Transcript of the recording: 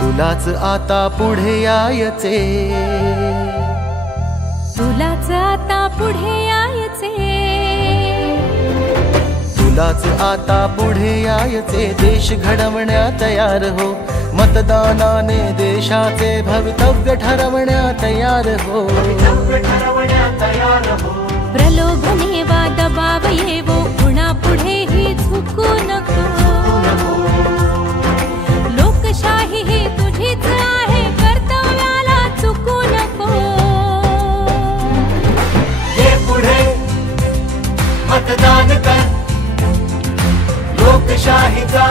तुलाच आता पुढे यायचे, तुलाच आता पुढे यायचे, तुलाच आता पुढे यायचे. देश घडवण्या तयार हो, मतदानाने देशाचे भवितव्य ठरवण्या तयार हो. प्रलोभने वा दबाव येवो, पुन्हा पुढेही झुकू नको. लोकशाही ही तुझीच आहे, कर्तव्याला चुकू नको. ये पुढे मतदान कर, लोकशाहीचा